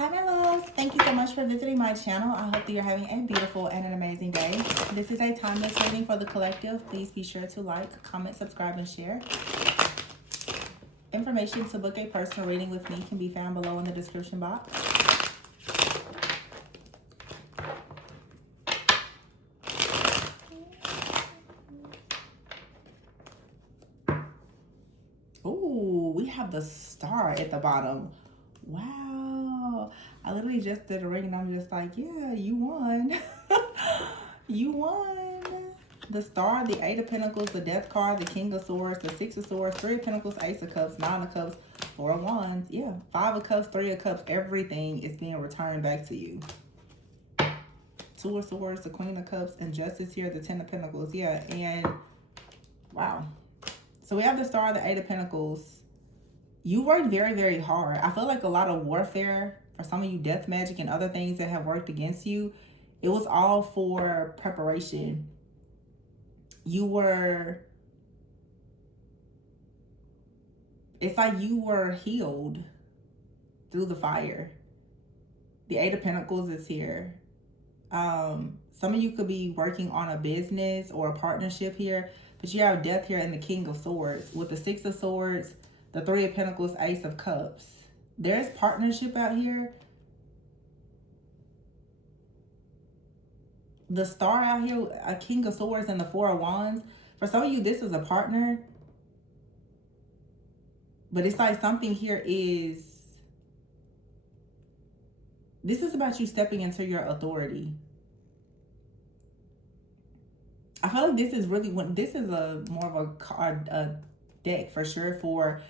Hi my loves, thank you so much for visiting my channel. I hope that you're having a beautiful and an amazing day. This is a timeless reading for the collective. Please be sure to like, comment, subscribe, and share. Information to book a personal reading with me can be found below in the description box. Ooh, we have the star at the bottom. Wow. I literally just did a reading and I'm just like, yeah, you won. You won. The star, the Eight of Pentacles, the Death card, the King of Swords, the Six of Swords, Three of Pentacles, Ace of Cups, Nine of Cups, Four of Wands. Yeah, Five of Cups, Three of Cups. Everything is being returned back to you. Two of Swords, the Queen of Cups, and Justice here, the Ten of Pentacles. Yeah, and wow. So we have the star, the Eight of Pentacles. You worked very, very hard. I feel like a lot of warfare, for some of you, death magic and other things that have worked against you, it was all for preparation. You were, it's like you were healed through the fire. The Eight of Pentacles is here. Some of you could be working on a business or a partnership here, but you have death here and the King of Swords. With the Six of Swords, the Three of Pentacles, Ace of Cups. There's partnership out here. The star out here, a King of Swords and the Four of Wands. For some of you, this is a partner. But it's like something here is... This is about you stepping into your authority. I feel like this is really... This is a more of a card... a deck for sure for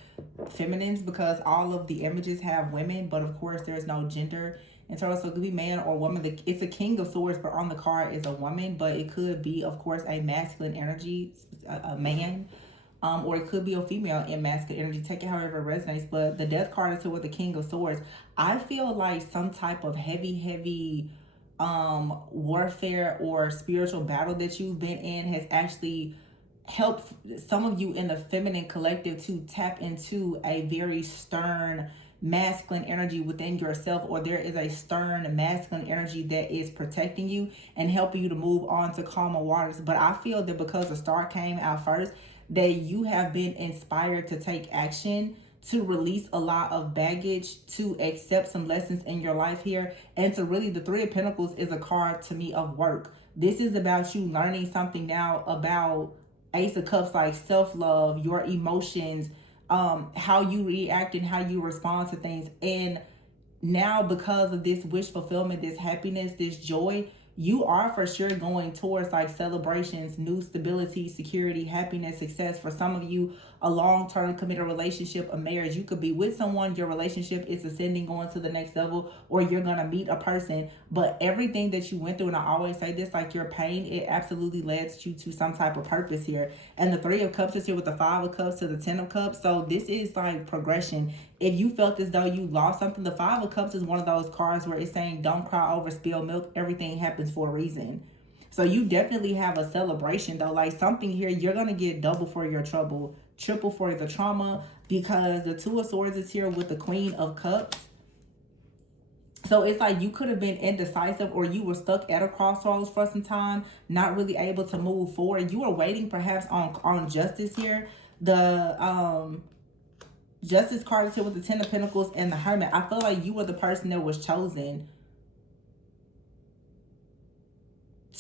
feminines, because all of the images have women, but of course there's no gender in terms, so it could be man or woman. It's a King of Swords, but on the card is a woman, but it could be, of course, a masculine energy, a man, or it could be a female in masculine energy. Take it however it resonates. But the Death card is here with the King of Swords. I feel like some type of heavy warfare or spiritual battle that you've been in has actually help some of you in the feminine collective to tap into a very stern masculine energy within yourself, or there is a stern masculine energy that is protecting you and helping you to move on to calmer waters. But I feel that because the star came out first, that you have been inspired to take action, to release a lot of baggage, to accept some lessons in your life here, and to really, the Three of Pentacles is a card to me of work. This is about you learning something now about Ace of Cups, like self-love, your emotions, how you react and how you respond to things. And now, because of this wish fulfillment, this happiness, this joy, you are for sure going towards like celebrations, new stability, security, happiness, success. For some of you, a long-term committed relationship, a marriage. You could be with someone, your relationship is ascending, going to the next level, or you're going to meet a person. But everything that you went through, and I always say this, like your pain, it absolutely led you to some type of purpose here. And the Three of Cups is here with the Five of Cups to the Ten of Cups. So this is like progression. If you felt as though you lost something, the Five of Cups is one of those cards where it's saying, don't cry over spilled milk. Everything happens for a reason. So you definitely have a celebration though. Like something here, you're going to get double for your trouble, triple for the trauma, because the Two of Swords is here with the Queen of Cups. So it's like you could have been indecisive, or you were stuck at a crossroads for some time, not really able to move forward. You were waiting perhaps on justice here. The Justice card is here with the Ten of Pentacles and the Hermit. I feel like you were the person that was chosen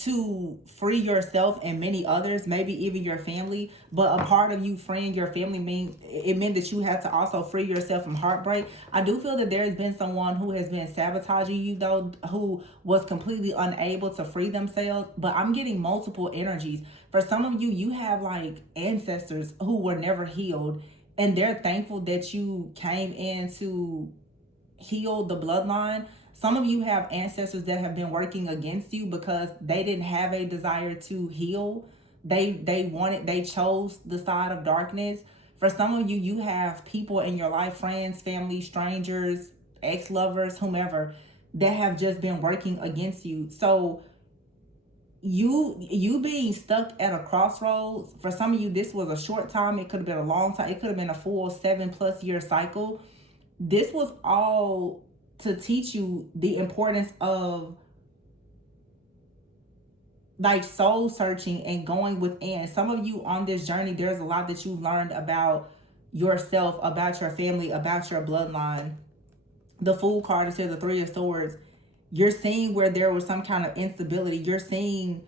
to free yourself and many others, maybe even your family. But a part of you freeing your family meant that you had to also free yourself from heartbreak. I do feel that there has been someone who has been sabotaging you though, who was completely unable to free themselves. But I'm getting multiple energies. For some of you, you have like ancestors who were never healed, and they're thankful that you came in to heal the bloodline. Some of you have ancestors that have been working against you because they didn't have a desire to heal. They chose the side of darkness. For some of you, you have people in your life, friends, family, strangers, ex-lovers, whomever, that have just been working against you. So you being stuck at a crossroads, for some of you, this was a short time. It could have been a long time. It could have been a full 7+ year cycle. This was all to teach you the importance of like soul searching and going within. Some of you on this journey, there's a lot that you learned about yourself, about your family, about your bloodline. The Fool card is here, the Three of Swords. You're seeing where there was some kind of instability. You're seeing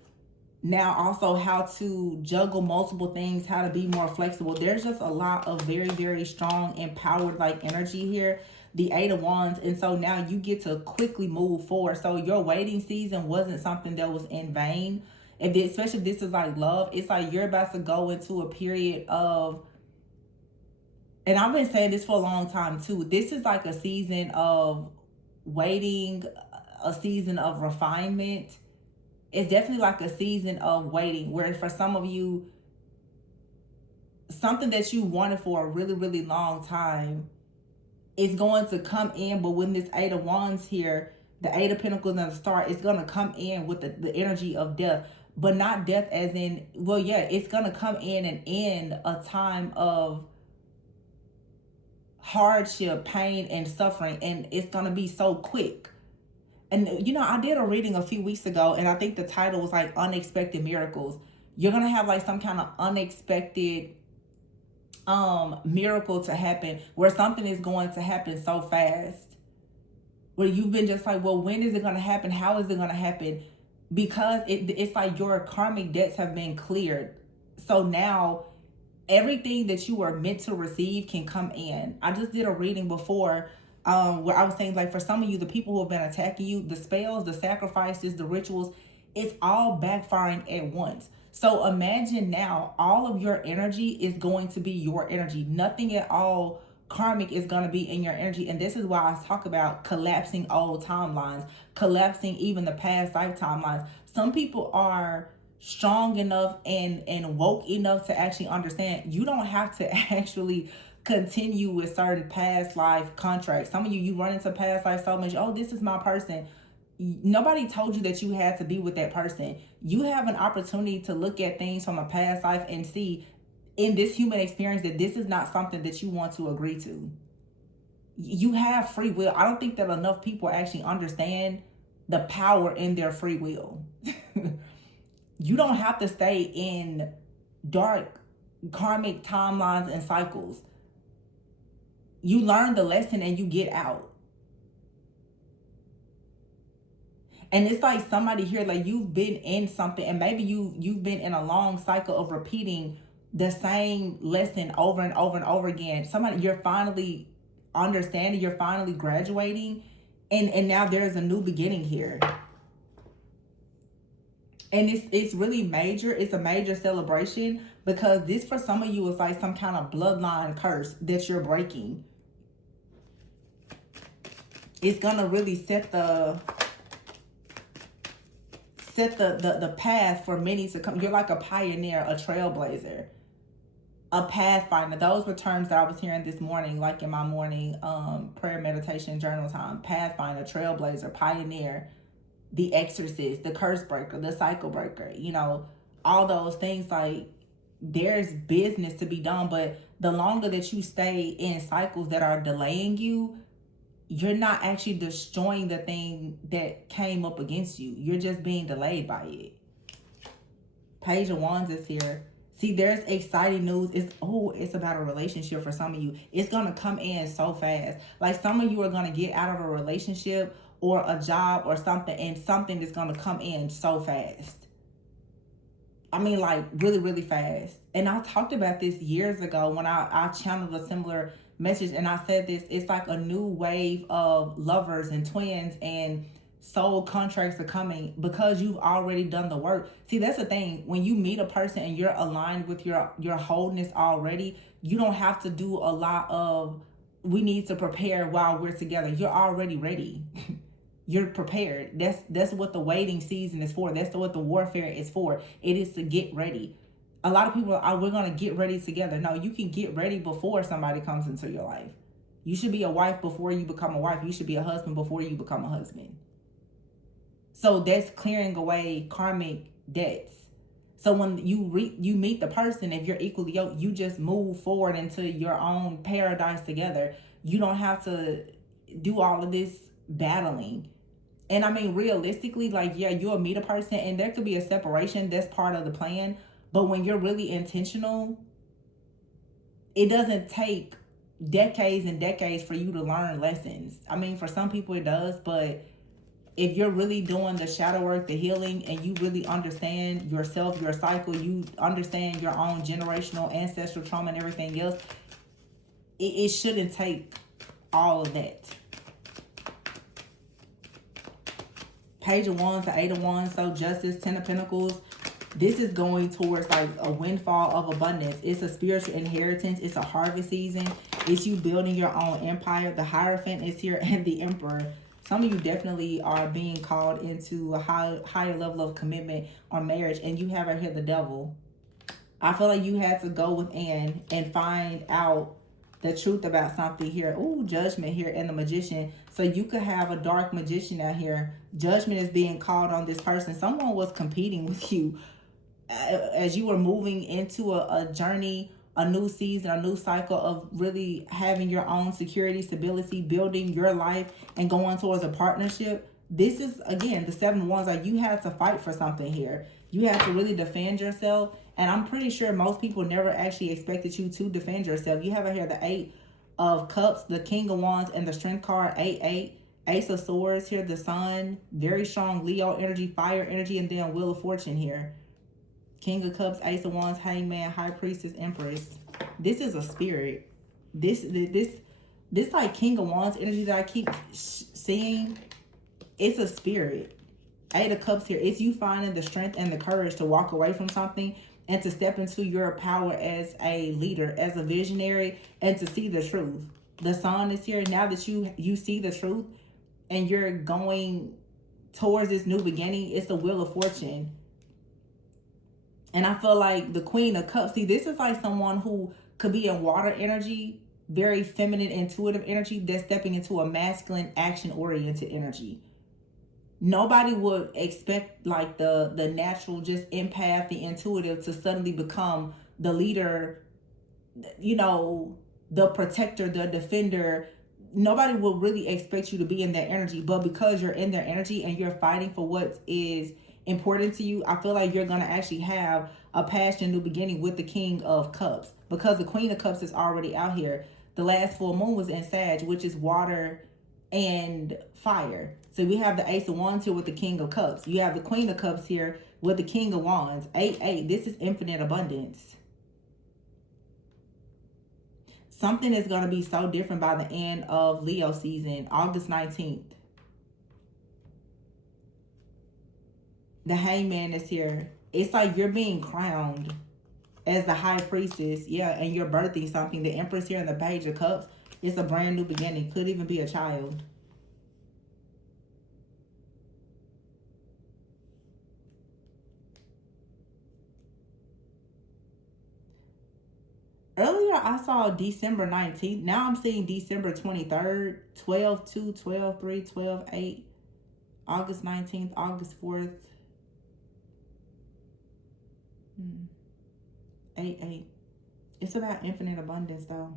now also how to juggle multiple things, how to be more flexible. There's just a lot of very, very strong, empowered like energy here. The Eight of Wands. And so now you get to quickly move forward. So your waiting season wasn't something that was in vain. Especially if this is like love, it's like you're about to go into a period of, and I've been saying this for a long time too, this is like a season of waiting, a season of refinement. It's definitely like a season of waiting, where for some of you, something that you wanted for a really, really long time is going to come in. But when this Eight of Wands here, the Eight of Pentacles and the Star, it's going to come in with the energy of death. But not death as in, well, yeah, it's going to come in and end a time of hardship, pain, and suffering. And it's going to be so quick. And, you know, I did a reading a few weeks ago, and I think the title was like Unexpected Miracles. You're going to have like some kind of unexpected miracle to happen, where something is going to happen so fast, where you've been just like, well, when is it going to happen? How is it going to happen? Because it's like your karmic debts have been cleared. So now everything that you were meant to receive can come in. I just did a reading before where I was saying, like, for some of you, the people who have been attacking you, the spells, the sacrifices, the rituals, it's all backfiring at once. So imagine now all of your energy is going to be your energy. Nothing at all karmic is going to be in your energy. And this is why I talk about collapsing old timelines, collapsing even the past life timelines. Some people are strong enough and woke enough to actually understand you don't have to actually continue with certain past life contracts. Some of you run into past life so much, oh, this is my person. Nobody told you that you had to be with that person. You have an opportunity to look at things from a past life and see in this human experience that this is not something that you want to agree to. You have free will. I don't think that enough people actually understand the power in their free will. You don't have to stay in dark karmic timelines and cycles. You learn the lesson and you get out. And it's like somebody here, like you've been in something, and maybe you've been in a long cycle of repeating the same lesson over and over and over again. Somebody, you're finally understanding, you're finally graduating, and now there's a new beginning here. And it's really major. It's a major celebration, because this for some of you is like some kind of bloodline curse that you're breaking. It's gonna really set the path for many to come. You're like a pioneer, a trailblazer, a pathfinder. Those were terms that I was hearing this morning, like in my morning prayer, meditation, journal time. Pathfinder, trailblazer, pioneer, the exorcist, the curse breaker, the cycle breaker, you know, all those things. Like, there's business to be done, but the longer that you stay in cycles that are delaying you, you're not actually destroying the thing that came up against you. You're just being delayed by it. Page of Wands is here. See, there's exciting news. It's about a relationship for some of you. It's going to come in so fast. Like, some of you are going to get out of a relationship or a job or something, and something is going to come in so fast. I mean, like, really, really fast. And I talked about this years ago when I channeled a similar message, and I said this, it's like a new wave of lovers and twins and soul contracts are coming because you've already done the work. See, that's the thing. When you meet a person and you're aligned with your wholeness already, you don't have to do a lot of, we need to prepare while we're together. You're already ready. You're prepared. That's what the waiting season is for. That's what the warfare is for. It is to get ready. A lot of people are, we're going to get ready together. No, you can get ready before somebody comes into your life. You should be a wife before you become a wife. You should be a husband before you become a husband. So that's clearing away karmic debts. So when you meet the person, if you're equally yoked, you just move forward into your own paradise together. You don't have to do all of this battling. And I mean, realistically, like, yeah, you'll meet a person and there could be a separation. That's part of the plan. But when you're really intentional, it doesn't take decades and decades for you to learn lessons. I mean, for some people it does, but if you're really doing the shadow work, the healing, and you really understand yourself, your cycle, you understand your own generational, ancestral trauma and everything else, it shouldn't take all of that. Page of Wands, the Eight of Wands, so Justice, Ten of Pentacles. This is going towards like a windfall of abundance. It's a spiritual inheritance. It's a harvest season. It's you building your own empire. The Hierophant is here and the Emperor. Some of you definitely are being called into a higher level of commitment or marriage. And you have right here the Devil. I feel like you had to go within and find out the truth about something here. Ooh, Judgment here and the Magician. So you could have a dark magician out here. Judgment is being called on this person. Someone was competing with you as you were moving into a journey, a new season, a new cycle of really having your own security, stability, building your life and going towards a partnership. This is, again, the Seven of Wands. Like, you had to fight for something here. You had to really defend yourself. And I'm pretty sure most people never actually expected you to defend yourself. You have right here the Eight of Cups, the King of Wands, and the Strength card, 8-8. Ace of Swords here, the Sun. Very strong Leo energy, fire energy, and then Wheel of Fortune here. King of Cups, Ace of Wands, Hangman, High Priestess, Empress. This is a spirit. This like King of Wands energy that I keep seeing. It's a spirit. Eight of Cups here. It's you finding the strength and the courage to walk away from something and to step into your power as a leader, as a visionary, and to see the truth. The Sun is here. Now that you see the truth and you're going towards this new beginning, it's the Wheel of Fortune. And I feel like the Queen of Cups, see, this is like someone who could be in water energy, very feminine, intuitive energy, that's stepping into a masculine, action-oriented energy. Nobody would expect like the natural, just empath, the intuitive, to suddenly become the leader, you know, the protector, the defender. Nobody will really expect you to be in that energy. But because you're in their energy and you're fighting for what is important to you, I feel like you're going to actually have a passion, new beginning with the King of Cups. Because the Queen of Cups is already out here. The last full moon was in Sag, which is water and fire. So we have the Ace of Wands here with the King of Cups. You have the Queen of Cups here with the King of Wands. 8-8. This is infinite abundance. Something is going to be so different by the end of Leo season, August 19th. The Hangman is here. It's like you're being crowned as the High Priestess. Yeah, and you're birthing something. The Empress here and the Page of Cups. It's a brand new beginning. Could even be a child. Earlier, I saw December 19th. Now I'm seeing December 23rd, 12-2, 12-3, 12-8, August 19th, August 4th. 8-8. It's about infinite abundance, though.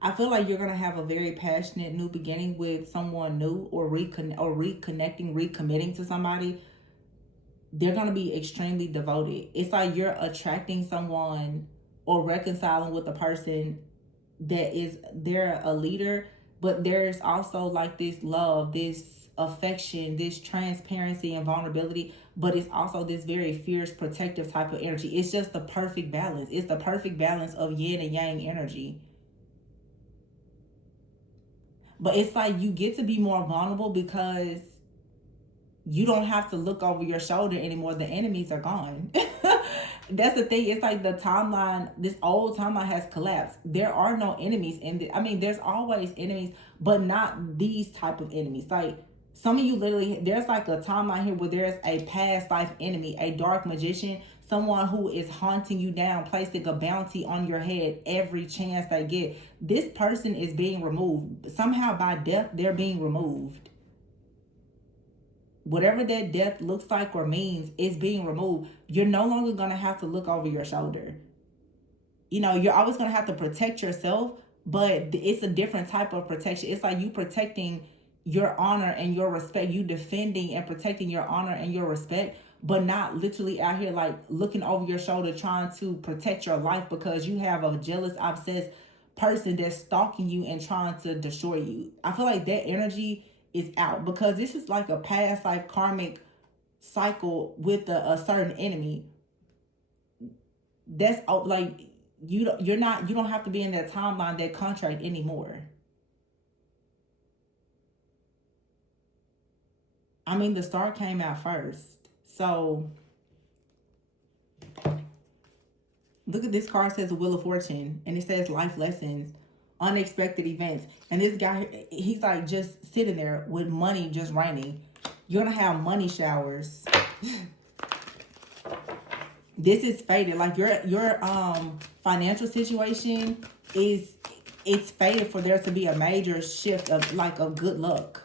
I feel like you're going to have a very passionate new beginning with someone new, or reconnecting, recommitting to somebody. They're going to be extremely devoted. It's like you're attracting someone or reconciling with a person that is, they're a leader, but there's also like this love, this affection, this transparency and vulnerability, but it's also this very fierce, protective type of energy. It's just the perfect balance. It's the perfect balance of yin and yang energy. But it's like you get to be more vulnerable because you don't have to look over your shoulder anymore. The enemies are gone. That's the thing. It's like the timeline, this old timeline has collapsed. There are no enemies in the, I mean, there's always enemies, but not these type of enemies. Like some of you literally, there's like a timeline here where there's a past life enemy, a dark magician, someone who is haunting you down, placing a bounty on your head every chance they get. This person is being removed. Somehow by death, they're being removed. Whatever that death looks like or means is being removed. You're no longer going to have to look over your shoulder. You know, you're always going to have to protect yourself, but it's a different type of protection. It's like you protecting your honor and your respect, you defending and protecting your honor and your respect, but not literally out here like looking over your shoulder trying to protect your life because you have a jealous, obsessed person that's stalking you and trying to destroy you. I feel like that energy is out because this is like a past life karmic cycle with a certain enemy. That's like you don't have to be in that timeline, that contract anymore. I mean, the star came out first. So look at this card. It says the Wheel of Fortune, and it says life lessons, unexpected events. And this guy, he's like just sitting there with money just raining. You're gonna have money showers. This is fated. Like your financial situation it's fated for there to be a major shift of like a good luck.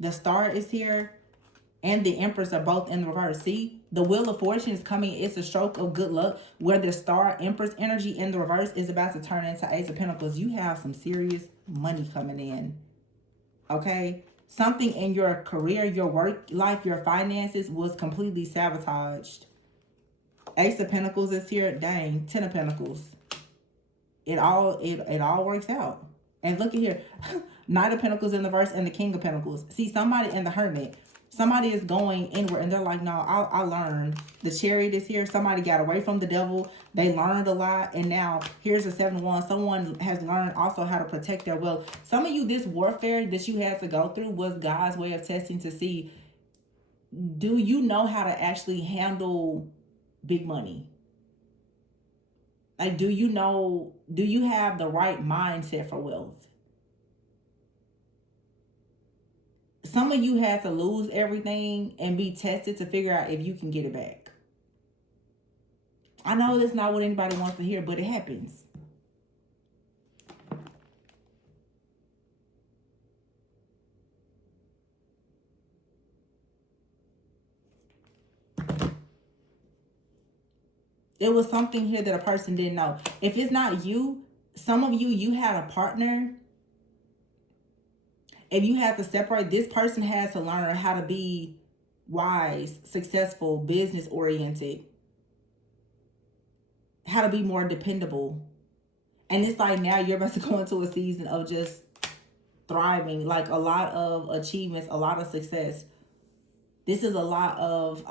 The star is here and the Empress are both in the reverse. See, the Wheel of Fortune is coming. It's a stroke of good luck where the star Empress energy in the reverse is about to turn into Ace of Pentacles. You have some serious money coming in. Okay? Something in your career, your work life, your finances was completely sabotaged. Ace of Pentacles is here. Dang, 10 of Pentacles. It all works out. And look at here. Knight of Pentacles in the verse and the King of Pentacles. See, somebody in the Hermit. Somebody is going inward and they're like, no, I learned. The Chariot is here. Somebody got away from the devil. They learned a lot. And now here's the 7 of Wands. Someone has learned also how to protect their wealth. Some of you, this warfare that you had to go through was God's way of testing to see, do you know how to actually handle big money? Like, do you have the right mindset for wealth? Some of you had to lose everything and be tested to figure out if you can get it back. I know that's not what anybody wants to hear, but it happens. It was something here that a person didn't know. If it's not you, some of you had a partner. If you have to separate, this person has to learn how to be wise, successful, business oriented, how to be more dependable. And it's like now you're about to go into a season of just thriving, like a lot of achievements, a lot of success. This is a lot of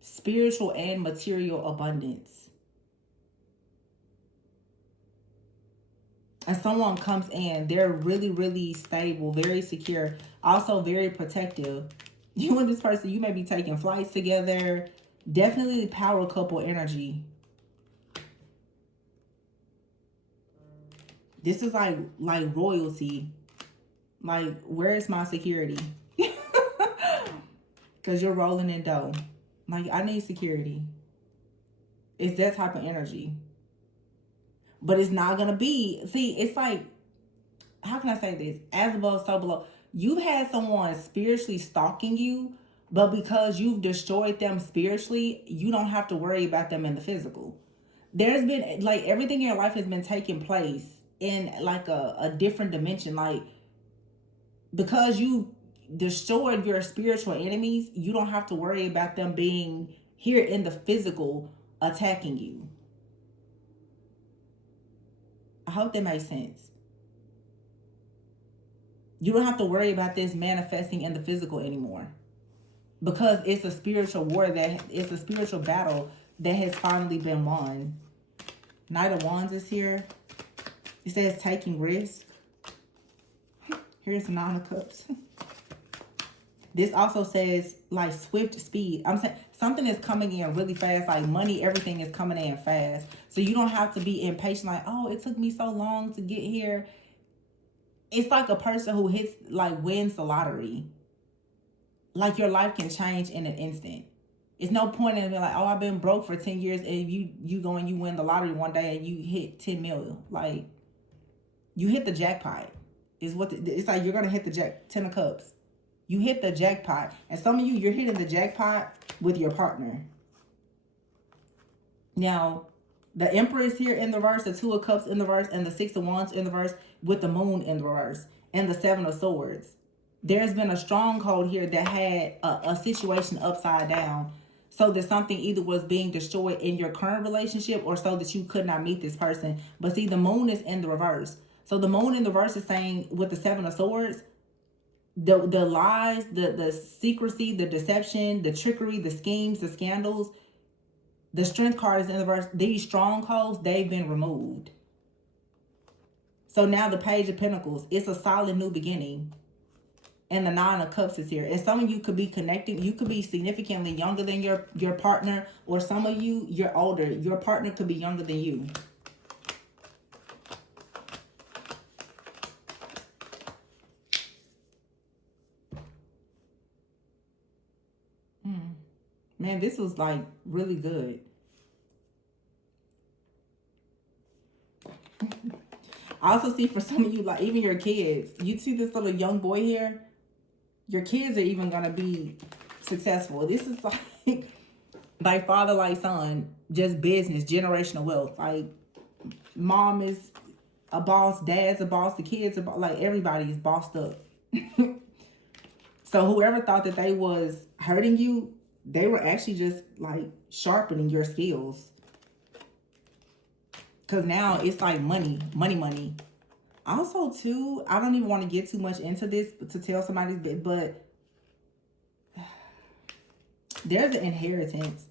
spiritual and material abundance. And someone comes in, they're really, really stable, very secure, also very protective. You and this person, you may be taking flights together. Definitely power couple energy. This is like royalty. Like, where is my security? Because you're rolling in dough. Like, I need security. It's that type of energy. But it's not going to be, see, it's like, how can I say this? As above, so below. You've had someone spiritually stalking you, but because you've destroyed them spiritually, you don't have to worry about them in the physical. There's been, like, everything in your life has been taking place in, like, a different dimension. Like, because you destroyed your spiritual enemies, you don't have to worry about them being here in the physical attacking you. I hope that makes sense. You don't have to worry about this manifesting in the physical anymore. Because it's a spiritual war, it's a spiritual battle that has finally been won. Knight of Wands is here. It says taking risk. Here's the 9 of Cups. This also says like swift speed. I'm saying something is coming in really fast, like money, everything is coming in fast. So you don't have to be impatient, like, oh, it took me so long to get here. It's like a person who wins the lottery. Like your life can change in an instant. It's no point in being like, oh, I've been broke for 10 years and you go and you win the lottery one day and you hit 10 million. Like, you hit the jackpot. It's like you're going to hit the 10 of Cups. You hit the jackpot. And some of you, you're hitting the jackpot with your partner. Now, the Empress here in the reverse, the Two of Cups in the reverse, and the Six of Wands in the reverse, with the Moon in the reverse, and the Seven of Swords. There's been a stronghold here that had a situation upside down, so that something either was being destroyed in your current relationship, or so that you could not meet this person. But see, the Moon is in the reverse. So the Moon in the reverse is saying, with the Seven of Swords, the lies, the secrecy, the deception, the trickery, the schemes, the scandals, the Strength card is in the reverse. These strongholds, they've been removed. So now the Page of Pentacles, it's a solid new beginning. And the Nine of Cups is here. And some of you could be connecting. You could be significantly younger than your partner. Or some of you, you're older. Your partner could be younger than you. Man, this was like really good. I also see for some of you, like even your kids, you see this little young boy here, your kids are even going to be successful. This is like father, like son, just business, generational wealth. Like mom is a boss, dad's a boss, the kids are like everybody is bossed up. So whoever thought that they was hurting you, they were actually just like sharpening your skills. Because now it's like money. Also, too, I don't even want to get too much into this to tell somebody, but there's an inheritance.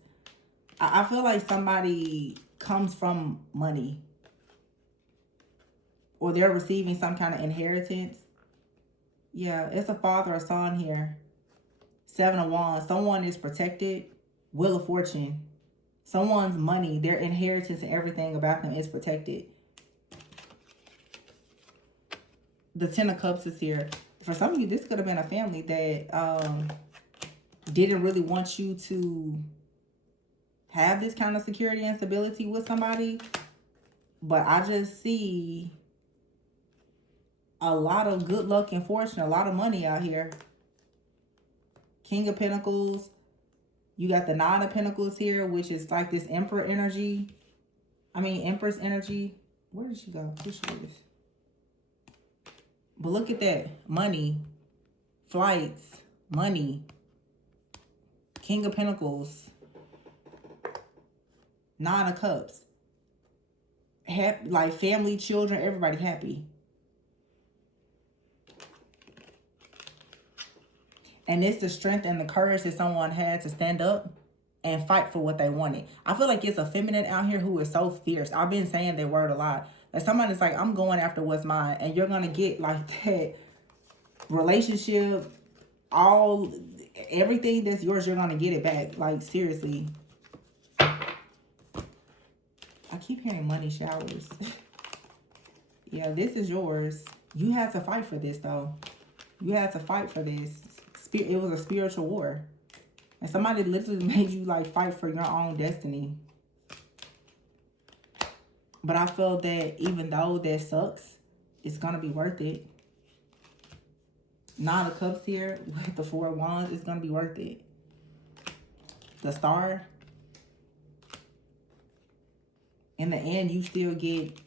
I feel like somebody comes from money. Or they're receiving some kind of inheritance. Yeah, it's a father or son here. Seven of Wands. Someone is protected. Wheel of Fortune. Someone's money, their inheritance and everything about them is protected. The Ten of Cups is here. For some of you, this could have been a family that didn't really want you to have this kind of security and stability with somebody. But I just see a lot of good luck and fortune, a lot of money out here. King of Pentacles. You got the Nine of Pentacles here, which is like this Emperor energy. I mean, Empress energy. Where did she go? Here she is. But look at that. Money. Flights. Money. King of Pentacles. Nine of Cups. Like family, children, everybody happy. And it's the strength and the courage that someone had to stand up and fight for what they wanted. I feel like it's a feminine out here who is so fierce. I've been saying that word a lot. Like somebody's like, I'm going after what's mine. And you're going to get like that relationship, everything that's yours, you're going to get it back. Like seriously. I keep hearing money showers. Yeah, this is yours. You had to fight for this though. You had to fight for this. It was a spiritual war. And somebody literally made you like fight for your own destiny. But I feel that even though that sucks, it's going to be worth it. Nine of Cups here with the Four of Wands, it's going to be worth it. The Star. In the end, you still get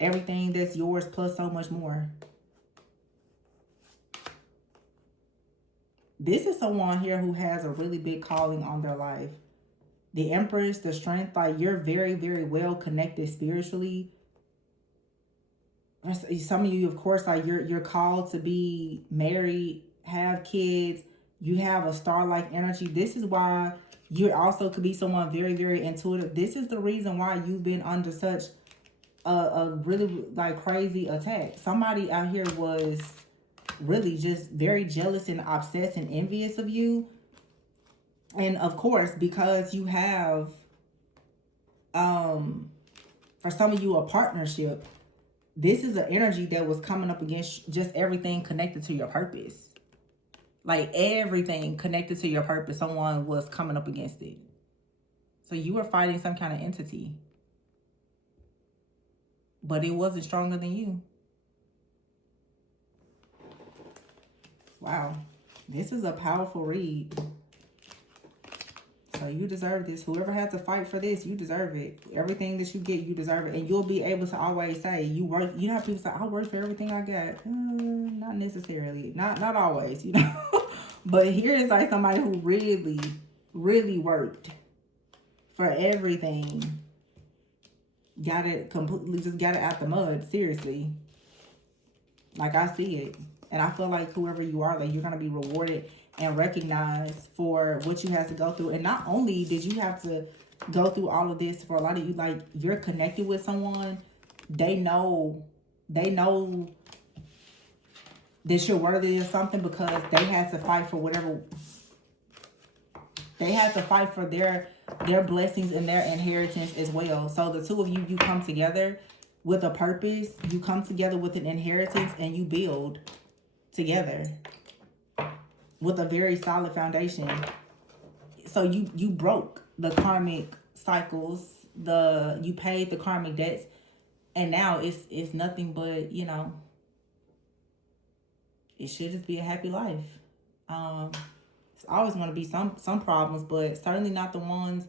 everything that's yours plus so much more. This is someone here who has a really big calling on their life. The Empress, the Strength, like you're very, very well connected spiritually. Some of you, of course, like you're called to be married, have kids. You have a star-like energy. This is why you also could be someone very, very intuitive. This is the reason why you've been under such a really like crazy attack. Somebody out here was really just very jealous and obsessed and envious of you. And of course, because you have for some of you a partnership, this is an energy that was coming up against just everything connected to your purpose. Like everything connected to your purpose, someone was coming up against it. So you were fighting some kind of entity, but it wasn't stronger than you. Wow, this is a powerful read. So you deserve this. Whoever had to fight for this, you deserve it. Everything that you get, you deserve it. And you'll be able to always say, you work. You know how people say, I work for everything I got. Not necessarily. Not always, you know. But here is like somebody who really, really worked for everything. Got it completely, just got it out the mud. Seriously. Like, I see it. And I feel like whoever you are, like, you're going to be rewarded and recognized for what you have to go through. And not only did you have to go through all of this, for a lot of you, like, you're connected with someone, they know that you're worthy of something because they had to fight for whatever, they had to fight for their blessings and their inheritance as well. So the two of you come together with a purpose, you come together with an inheritance, and you build together with a very solid foundation. So you broke the karmic cycles, you paid the karmic debts, and now it's nothing but, you know, it should just be a happy life. It's always going to be some problems, but certainly not the ones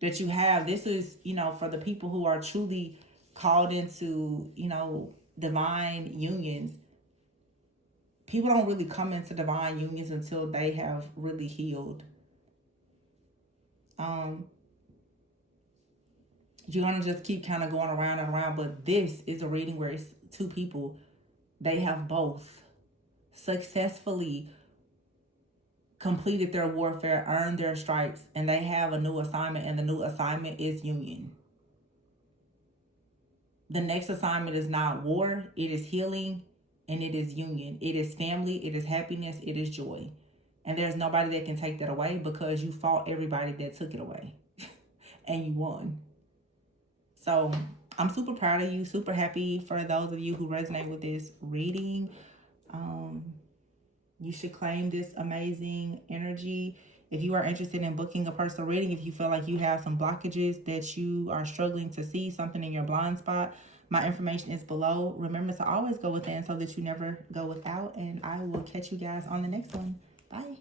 that you have. This is, you know, for the people who are truly called into, you know, divine unions. People don't really come into divine unions until they have really healed. You're going to just keep kind of going around and around, but this is a reading where it's two people. They have both successfully completed their warfare, earned their stripes, and they have a new assignment, and the new assignment is union. The next assignment is not war, it is healing, and it is union. It is family, it is happiness, it is joy. And there's nobody that can take that away because you fought everybody that took it away. And you won. So I'm super proud of you, super happy for those of you who resonate with this reading. You should claim this amazing energy. If you are interested in booking a personal reading, if you feel like you have some blockages that you are struggling to see, something in your blind spot, my information is below. Remember to always go within so that you never go without. And I will catch you guys on the next one. Bye.